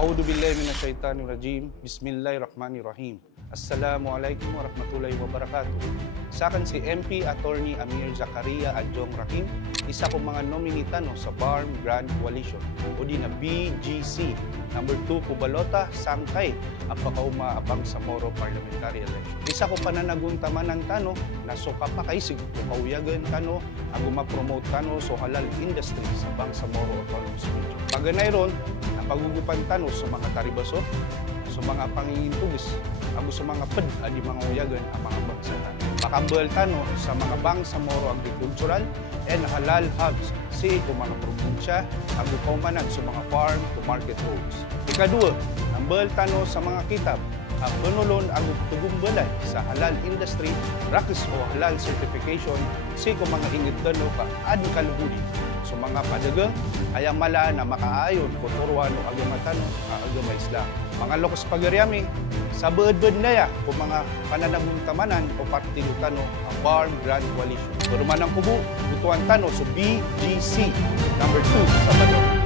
A'udzubillahi minasyaitonirrajim. Bismillahirrahmanirrahim. Assalamualaikum warahmatullahi wabarakatuh. Sa akin si MP Attorney Amir Zakaria Adjong Rahim, isa kong mga nominita no, sa BARM Grand Coalition o di na BGC. Number 2, Kubalota, Sangkay, ang pakauma-abang sa Moro Parliamentary Election. Isa ko pananaguntaman ng tano, na suka pa kaisig, kauyagan tano, ang gumapromote tano so halal industry sa Bangsamoro Autonomous Region. Paganay ron, napagugupan tano sa mga taribaso, sa mga pangingintugis, ang sa mga ped, adi mga uyagan ang mga bangsa tano. Makambal tano sa mga Bangsamoro Agricultural and halal hubs sa mga probinsya, ang gupamanag sa mga farm to market roads. Ikadua, nambal tano sa mga kitab, ang panulon ang tugumbalay sa halal industry, rakis o halal certification sa mga ingit tano ka adi kaluhudi. So mga padagang ay mala na makaayon kung turuan o agamatano agama Islam. Mga lokos pagaryami, sa beud-beud na kung mga pananaguntamanan o partidutano ang BARM Grand Coalition. Pero manang kubo, butuan tano sa BGC number 2 sa Badong.